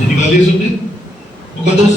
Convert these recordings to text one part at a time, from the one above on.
Jadi kali sudah Muqaddas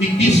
21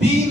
3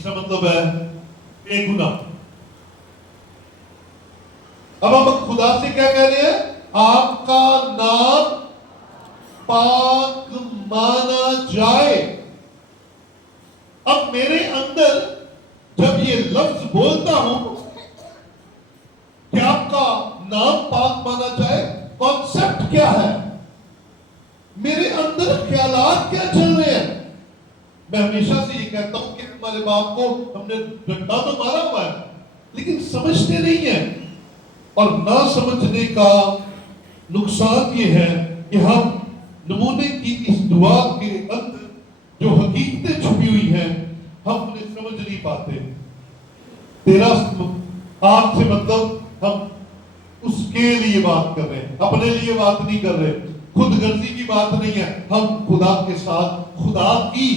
تیسرا مطلب ہے بے گناہ. اب ہم خدا سے کیا کہہ رہے ہیں؟ آپ کا نام پاک مانا جائے. اب میرے اندر جب یہ لفظ بولتا ہوں کہ آپ کا نام پاک مانا جائے، کانسیپٹ کیا ہے؟ میرے اندر خیالات کیا چل رہے ہیں؟ میں ہمیشہ سے یہ کہتا ہوں کہ ہمارے باپ کو ہم نے ڈنڈا تو مارا ہوا ہے لیکن سمجھتے نہیں ہیں. اور نہ سمجھنے کا نقصان یہ ہے کہ ہم نمونے کی اس دعا کے اندر جو حقیقتیں چھپی ہوئی ہیں ہم انہیں سمجھ نہیں پاتے. تیرا آپ سے مطلب ہم اس کے لیے بات کر رہے ہیں، اپنے لیے بات نہیں کر رہے. خود غرضی کی بات نہیں ہے، ہم خدا کے ساتھ خدا کی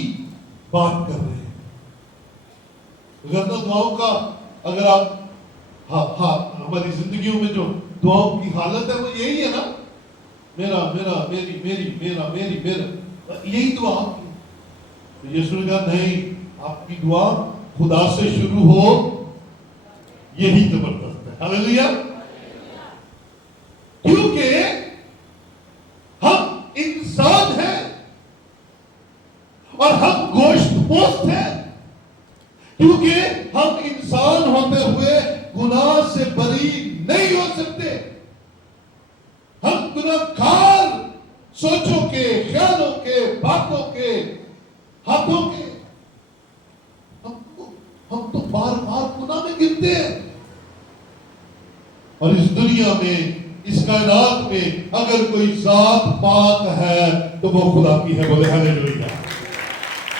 بات کر رہے ہیں. غرض دعاؤں کا اگر آپ ہماری زندگیوں میں جو دعاؤں کی حالت ہے وہ یہی ہے نا، میرا میرا میری میری میرا میری میرا، یہی دعا. یسوع نے کہا نہیں، آپ کی دعا خدا سے شروع ہو، یہی زبردست ہے. ہاللیلویا. کیونکہ ہم انسان ہیں اور ہم گوشت پوست ہیں. کیونکہ ہم انسان ہوتے ہوئے گناہ سے بری نہیں ہو سکتے. ہم گناہگار سوچوں کے، خیالوں کے، باتوں کے، ہاتھوں کے، ہم تو بار بار گناہ میں گرتے ہیں. اور اس دنیا میں، اس کائنات میں اگر کوئی ذات پاک ہے تو وہ خدا کی ہے. بولے ہاللیلویا.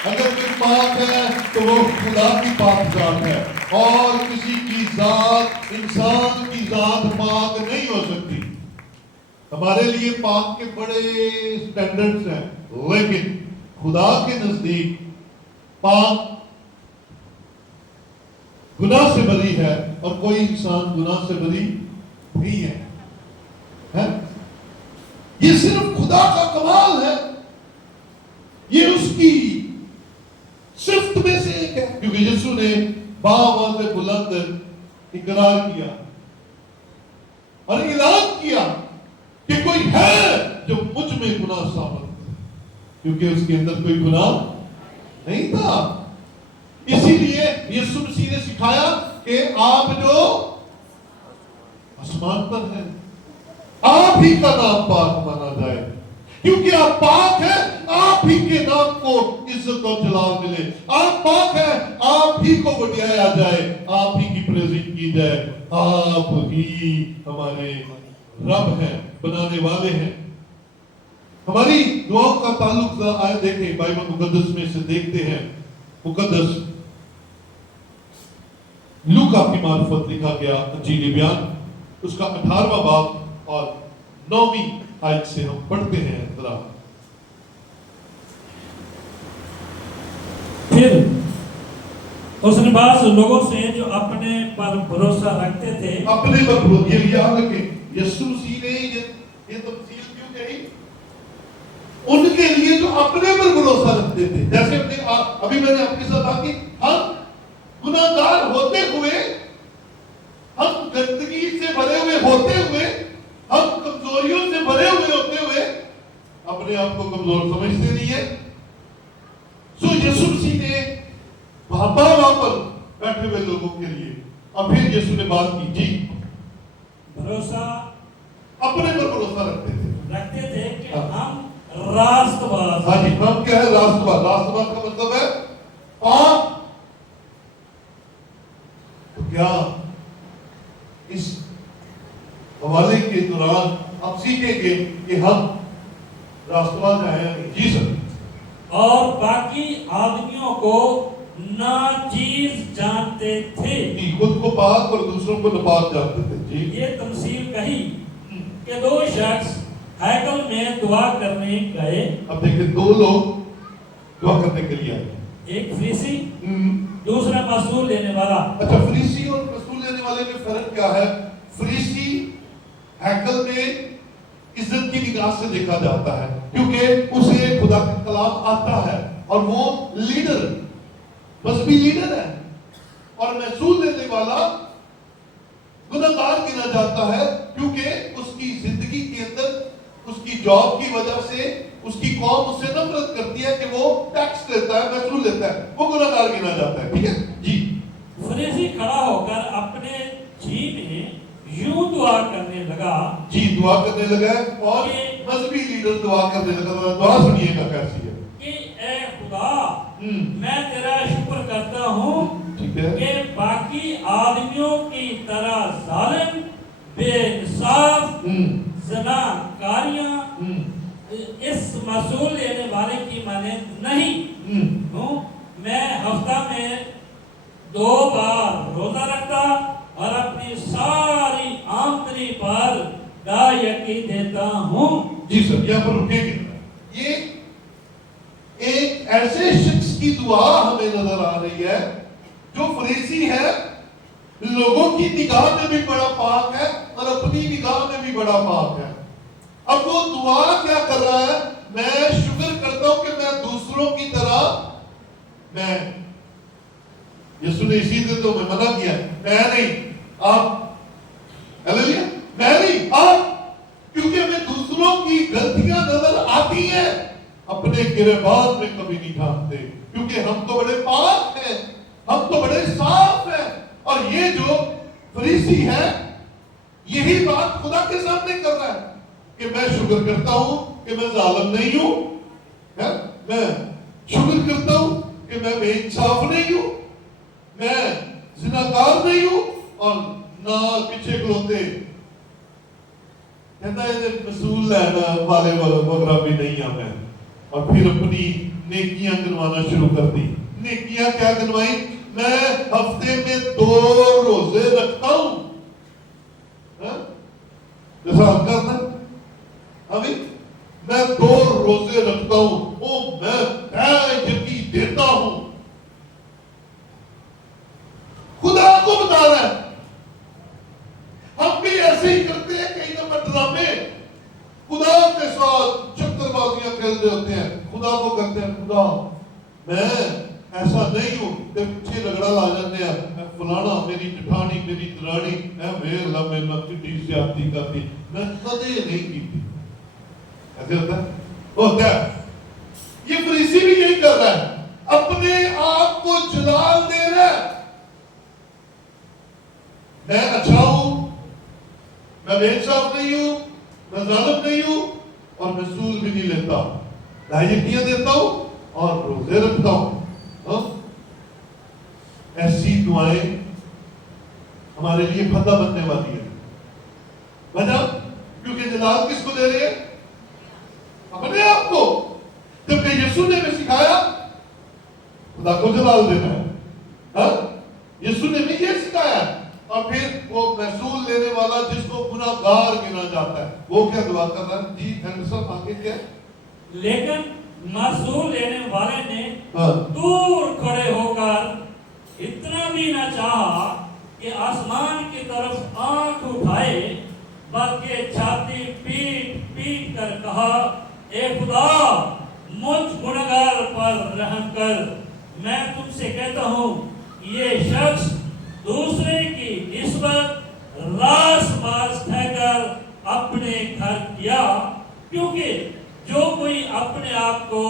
اگر کوئی پاک ہے تو وہ خدا کی پاک ذات ہے. اور کسی کی ذات، انسان کی ذات پاک نہیں ہو سکتی. ہمارے لیے پاک کے بڑے سٹینڈرڈز ہیں لیکن خدا کے نزدیک پاک گناہ سے بری ہے اور کوئی انسان گناہ سے بری نہیں ہے. یہ صرف خدا کا کمال ہے. یہ اس کی صفت میں سے ایک ہے. کیونکہ یسوع نے باآواز بلند اقرار کیا اور اعلان کیا کہ کوئی ہے جو مجھ میں گناہ ثابت ہے، کیونکہ اس کے اندر کوئی گناہ نہیں تھا. اسی لیے یسوع مسیح نے سکھایا کہ آپ جو آسمان پر ہیں، آپ ہی کا نام پاک مانا جائے. کیونکہ آپ پاک ہیں، آپ ہی کے نام کو عزت اور جلال ملے. آپ پاک ہیں، آپ ہی کو بڑھایا جائے، آپ ہی کی پریزنگ کی جائے. آپ ہی ہمارے رب ہیں، بنانے والے ہیں. ہماری دعاؤں کا تعلق ذرا آئے دیکھیں، بائبل مقدس میں سے دیکھتے ہیں. مقدس لوکا کی معرفت لکھا گیا انجیل بیان، اس کا 18واں باب اور 9ویں آیت سے ہم پڑھتے ہیں. ذرا پھر اس نے بعض لوگوں سے جو اپنے پر بھروسہ رکھتے تھے، اپنے پر بھروسہ، یہ یاد رکھیں یسوع مسیح نے یہ تفصیل کیوں کہی؟ ان کے لیے جو اپنے پر بھروسہ رکھتے تھے. جیسے ابھی میں نے آپ کے ساتھ کہا کہ ہم گناہگار ہوتے ہوئے، ہم گندگی سے بھرے ہوئے ہوتے ہوئے، ہم کمزوریوں سے بھرے ہوئے ہوتے ہوئے اپنے آپ کو کمزور سمجھتے نہیں ہے. سو یسوع مسیح نے وہاں پر بیٹھے ہوئے لوگوں کے لیے اور پھر یسوع نے بات کی. جی، بھروسہ اپنے پر بھروسہ رکھتے تھے کہ ہم راست باز. ہاں جی، ہم کیا ہے؟ راست باز. راست باز کا مطلب ہے پاک. تو کیا اس حوالے کے دوران آپ سیکھیں گے کہ ہم راست باز ہیں؟ جی سر. اور باقی آدمیوں کو ناچیز جانتے تھے. جی، خود کو پاک اور دوسروں کو ناپاک جانتے تھے. جی، یہ تمثیل کہی کہ دو شخص ہیکل میں دعا کرنے گئے. اب دیکھیں، دو لوگ دعا کرنے کے لیے آئے. ایک فریسی، دوسرا محصول لینے والا. اچھا، فریسی اور محصول لینے والے میں فرق کیا ہے؟ فریسی ہیکل میں عزت کی نگاہ سے دیکھا جاتا ہے کیونکہ اسے خدا کا کلام آتا ہے اور وہ لیڈر مذہبی لیڈر ہے اور محصول دینے والا گناہگار گنا جاتا ہے، کیونکہ اس کی زندگی کے اندر اس کی جاب کی وجہ سے اس کی قوم اس سے نفرت کرتی ہے کہ وہ ٹیکس لیتا ہے، محصول لیتا ہے، وہ گناہگار گنا جاتا ہے. ٹھیک ہے جی. فریسی کھڑا ہو کر اپنے جی میں یوں دعا کرنے لگا. جی دعا کرنے لگا اور مذہبی لیڈر دعا کرنے لگا. دعا سنیے گا کیسی ہے کہ اے خدا میں تیرا شکر کرتا ہوں کہ باقی آدمیوں کی طرح ظالم، بے انصاف، زناکاریاں اس محصول لینے والے کی مانند نہیں ہوں. میں ہفتہ میں 2 بار روزہ رکھتا اور اپنی ساری آمدنی پر دایقی دیتا ہوں. جی سر یہاں پر رکیں گے. یہ ایک ایسے شخص کی دعا ہمیں نظر آ رہی ہے جو فریسی ہے، لوگوں کی نگاہ میں بھی بڑا پاک ہے اور اپنی نگاہ میں بھی بڑا پاک ہے. اب وہ دعا کیا کر رہا ہے؟ میں شکر کرتا ہوں کہ میں دوسروں کی طرح، میں یسوع نے اسی دن تو میں منع کیا، میں نہیں آپ، ہلیلویا، میں نہیں آپ، کیونکہ ہمیں دوسروں کی غلطیاں نظر آتی ہیں، اپنے گریبان میں کبھی نہیں ڈھانپتے، کیونکہ ہم تو بڑے پاک ہیں، ہم تو بڑے صاف ہیں. اور یہ جو فریسی ہے یہی بات خدا کے سامنے کر رہا ہے کہ میں شکر کرتا ہوں کہ میں ظالم نہیں ہوں، میں شکر کرتا ہوں کہ میں بے انصاف نہیں ہوں، میں زناکار نہیں ہوں، اور نہ پیچھے کھلوتے کہتا ہے محصول لینا والے وغیرہ بھی نہیں ہوں میں. اور پھر اپنی نیکیاں گنوانا شروع کر دی. نیکیاں کیا گنوائی؟ میں ہفتے میں 2 روزے رکھتا ہوں. جیسا ہم کرنا ابھی میں 2 روزے رکھتا ہوں، وہ میں یقین دیتا ہوں. خدا کو بتا رہا ہے. ہم بھی ایسے ہی کرتے ہیں، کئی دفعہ ڈرامے خدا کے ساتھ چکر بازیاں کھیلتے ہوتے ہیں، خدا کو کہتے ہیں خدا میں ایسا نہیں ہوں، پیچھے رگڑا لا جاتے ہیں، میں فلانا، میری جٹھانی، میری درانی، میرے اللہ میں کٹی زیادتی کرتی، میں کدے نہیں کی تھی. ایسے ہوتا ہے، ہوتا ہے. یہ فریسی بھی یہی کر رہا ہے، اپنے آپ کو جلال دے رہا ہے. میں اچھا ہوں، میں بے انصاف نہیں ہوں، میں ظالم نہیں ہوں، اور محصول بھی نہیں لیتا، دایقیاں دیتا ہوں اور روزے رکھتا ہوں. ایسی دعائیں ہمارے لیے پھندا بننے والی ہیں. وجہ کیونکہ جلال کس کو دے رہے ہیں؟ اپنے آپ کو. جبکہ یسوع نے بھی سکھایا خدا کو جلال دینا ہے. یسوع نے بھی یہ سکھایا. اور پھر وہ محصول لینے والا جس کو گناہگار گنا جاتا ہے وہ کیا دعا کر رہا ہے؟ جی ہینڈسم آگے کیا؟ لیکن محصول لینے والے نے دور کھڑے ہو کر اتنا بھی نہ چاہا کہ آسمان کی طرف آنکھ اٹھائے، بلکہ چھاتی پیٹ پیٹ کر کہا اے خدا مجھ گنہگار پر رحم کر. میں تم سے کہتا ہوں یہ شخص دوسرے کی نسبت راس باز کہہ کر اپنے گھر کیا، کیونکہ جو کوئی اپنے آپ کو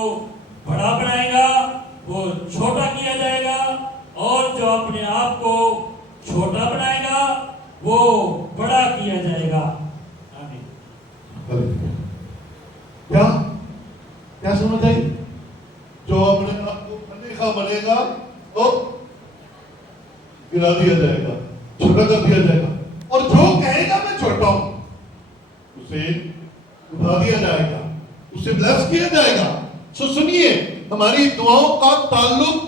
بڑا بنائے گا وہ چھوٹا کیا جائے گا، اور جو اپنے آپ کو چھوٹا بنائے گا وہ بڑا کیا جائے گا. کیا کیا سمجھ آئی؟ جو اپنے آپ کو انیخا بنے گا وہ گرا دیا جائے گا، چھوٹا کر دیا جائے گا، اور جو کہے گا میں چھوٹا ہوں اسے اٹھا دیا جائے گا، اسے بلیس کیا جائے گا. سنیے، ہماری دعاؤں کا تعلق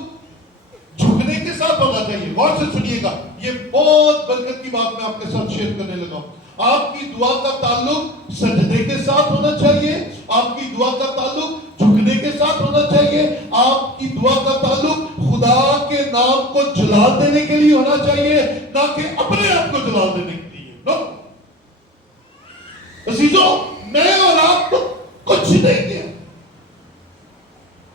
جھکنے کے ساتھ ہونا چاہیے. غور سے سنیے گا، یہ بہت برکت کی بات میں آپ کے ساتھ شیئر کرنے لگا ہوں. آپ کی دعا کا تعلق سجدے کے ساتھ ہونا چاہیے، آپ کی دعا کا تعلق جھکنے کے ساتھ ہونا چاہیے، آپ کی دعا کا تعلق خدا کے نام کو جلال دینے کے لیے ہونا چاہیے، نہ کہ اپنے آپ کو جلال دینے کے لیے. نو عزیزوں، میں اور آپ تو کچھ نہیں کیا.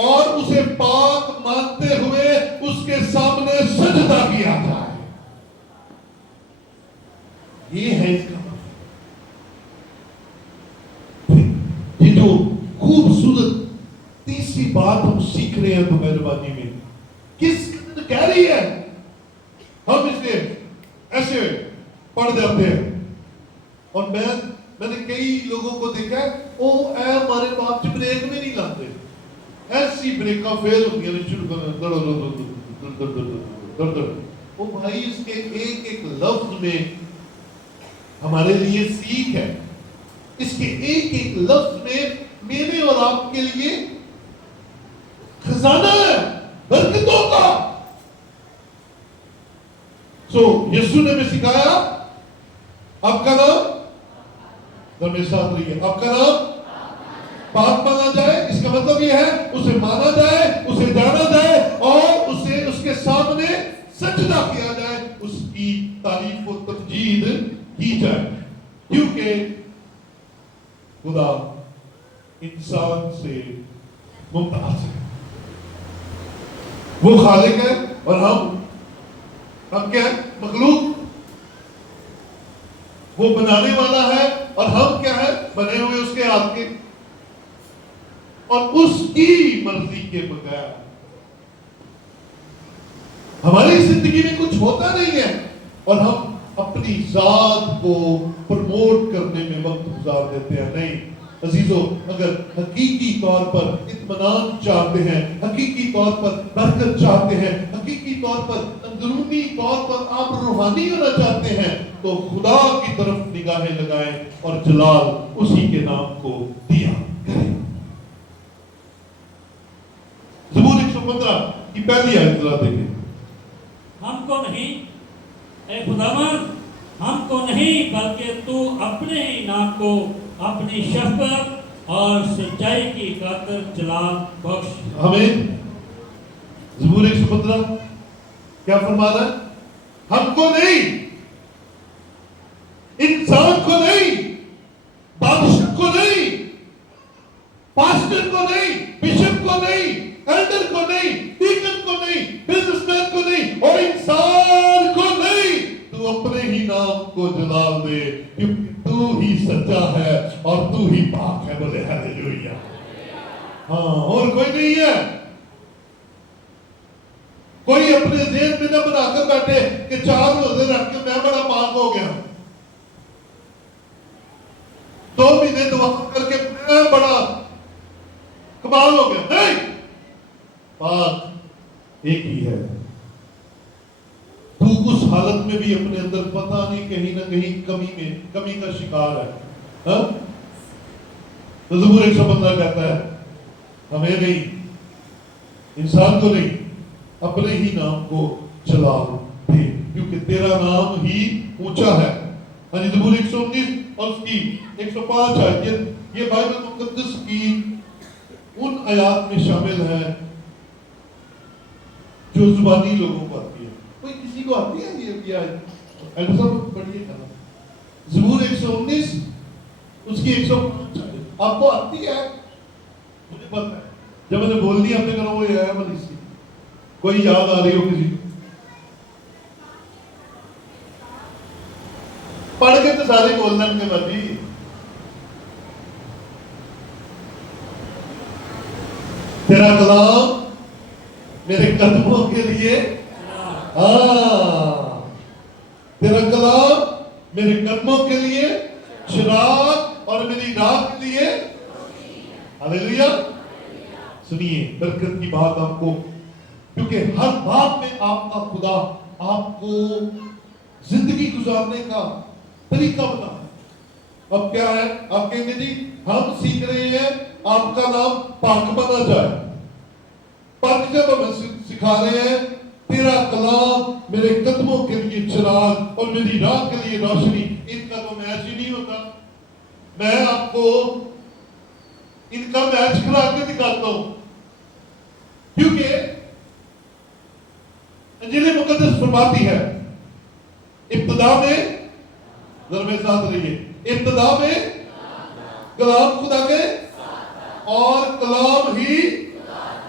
اور اسے پاک مانتے ہوئے اس کے سامنے سجدہ کیا جائے. یہ ہے اس کا مطلب. یہ جو خوبصورت تیسری بات ہم سیکھ رہے ہیں تو مہربانی میں کس کہہ رہی ہے. ہم اسے ایسے پڑھ جاتے ہیں اور میں نے کئی لوگوں کو دیکھا ہے او اے ہمارے باپ جو بریک میں نہیں لاتے, ایسی بریکاں فیل ہوتی ہیں شروع کر او بھائی اس کے ایک ایک لفظ میں ہمارے لیے سیکھ ہے. اس کے ایک ایک لفظ میں میرے اور آپ کے لیے خزانہ ہے برکتوں کا. سو یسوع نے بھی سکھایا آپ کا نام میرے ساتھ رہیے, آپ کا نام پاک مانا جائے. اس کا مطلب یہ ہے اسے مانا جائے, اسے جانا جائے اور اسے اس کے سامنے سجدہ کیا جائے, اس کی تعریف و تمجید کی جائے. کیونکہ خدا انسان سے ممتاز ہے, وہ خالق ہے اور ہم کیا ہے مخلوق. وہ بنانے والا ہے اور ہم کیا ہے بنے ہوئے اس کے ہاتھ کے, اور اس کی مرضی کے بغیر ہماری زندگی میں کچھ ہوتا نہیں ہے اور ہم اپنی ذات کو پروموٹ کرنے میں وقت گزار دیتے ہیں. نہیں عزیزو, اگر حقیقی طور پر اطمینان چاہتے ہیں, حقیقی طور پر برکت چاہتے ہیں, حقیقی طور پر اندرونی طور پر آپ روحانی ہونا چاہتے ہیں تو خدا کی طرف نگاہیں لگائیں اور جلال اسی کے نام کو دیا کریں. زبور 115 کی پہلی آیت ذرا دیکھیں. ہم کو نہیں اے خداوند, ہم کو نہیں بلکہ تو اپنے ہی نام کو اپنی شفقت اور سچائی کی خاطر جلال بخش. ہمیں زبور 115 کیا فرما رہا ہے؟ ہم کو نہیں, انسان کو نہیں, بادشاہ کو نہیں, پاسٹر کو نہیں, بشپ کو نہیں, ایلڈر کو نہیں, ڈیکن کو نہیں, بزنس مین کو نہیں اور انسان کو نہیں, تو اپنے ہی نام کو جلال دے کیونکہ تو ہی سچا ہے اور تو ہی پاک ہے. بولے ہاللیلویا. ہاں, اور کوئی نہیں ہے. کوئی اپنے ذہن میں نہ بنا کر بیٹھے کہ 4 روزے رکھ کے میں بڑا پاک ہو گیا, 2 مہینے دعا کر کے میں بڑا کمال ہو گیا. نہیں, پاک ایک ہی ہے. تو اس حالت میں بھی اپنے اندر پتہ نہیں کہیں نہ کہیں کمی کا شکار ہے. تو زبور 115 کہتا ہے ہمیں نہیں, انسان کو نہیں, اپنے ہی نام کو جلال دے کیونکہ تیرا نام ہی اونچا ہے. ہاں جی, زبور 119 اور اس کی 105 ہے. یہ بائبل مقدس کی ان آیات میں شامل ہے جو زبانی لوگوں کو آتی ہے. کوئی کسی کو آتی ہے یہ آیت؟ ایڈو صاحب پڑھیے کہنا. زبور 119 اس کی 105 آپ کو آتی ہے؟ مجھے پتا ہے جب میں نے بول دیا آپ نے کہا وہ یہ ہے والی سی. کوئی یاد آ رہی ہو کسی کو؟ پڑھ کے تو سارے بولنا ان کے مرضی. تیرا کلام میرے قدموں کے لیے, ہاں تیرا کلام میرے قدموں کے لیے چراغ اور میری راہ کے لیے. ہاللیلویا. سنیے برکت کی بات آپ کو, کیونکہ ہر بات میں آپ کا خدا آپ کو زندگی گزارنے کا طریقہ بتا ہے. اب کیا ہے, آپ کہیں گے جی ہم سیکھ رہے ہیں آپ کا نام پاک بنا جائے. پاک جب ہم سکھا رہے ہیں تیرا کلام میرے قدموں کے لیے چراغ اور میری راہ کے لیے روشنی, ان کا تو میچ ہی نہیں ہوتا. میں آپ کو ان کا میچ کرا کے دکھاتا ہوں کیونکہ انجیل مقدس فرماتی ہے ابتدا میں, ذرا میرے ساتھ رہیے, ابتدا میں کلام خدا کے اور کلام ہی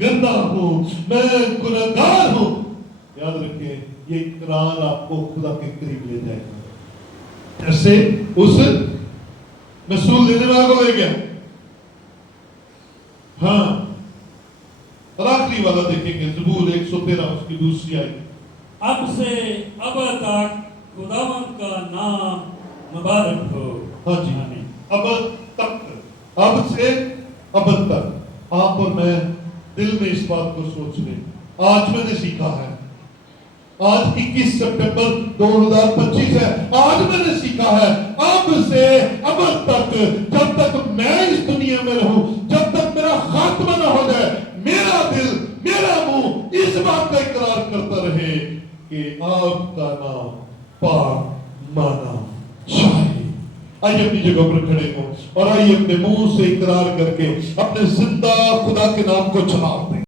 گندا ہوں، میں گنہگار ہوں، یاد رکھیں یہ اقرار آپ کو خدا کے قریب لے جائے گا، ایسے اس محصول دینے والے کو لے گیا۔ ہاں، اور آخری والا دیکھیں گے زبور 113 اس کی دوسری آیت۔ اب سے اب تک خداوند کا نام مبارک ہو۔ ہاں جی، آمین۔ اب تک، اب سے اب تک، آپ اور میں دل میں اس بات کو سوچ لیں۔ آج میں نے سیکھا ہے، آج 21 سپٹمبر 2025 ہے، آج میں نے سیکھا ہے اب سے اب تک، جب تک میں اس دنیا میں رہوں، جب تک میرا خاتمہ نہ ہو جائے، میرا دل میرا منہ اس بات کا اقرار کرتا رہے کہ آپ کا نام پاک مانا جائے۔ آئیے اپنی جگہ پر کھڑے ہوں اور آئیے اپنے منہ سے اقرار کر کے اپنے زندہ خدا کے نام کو چلا دیں۔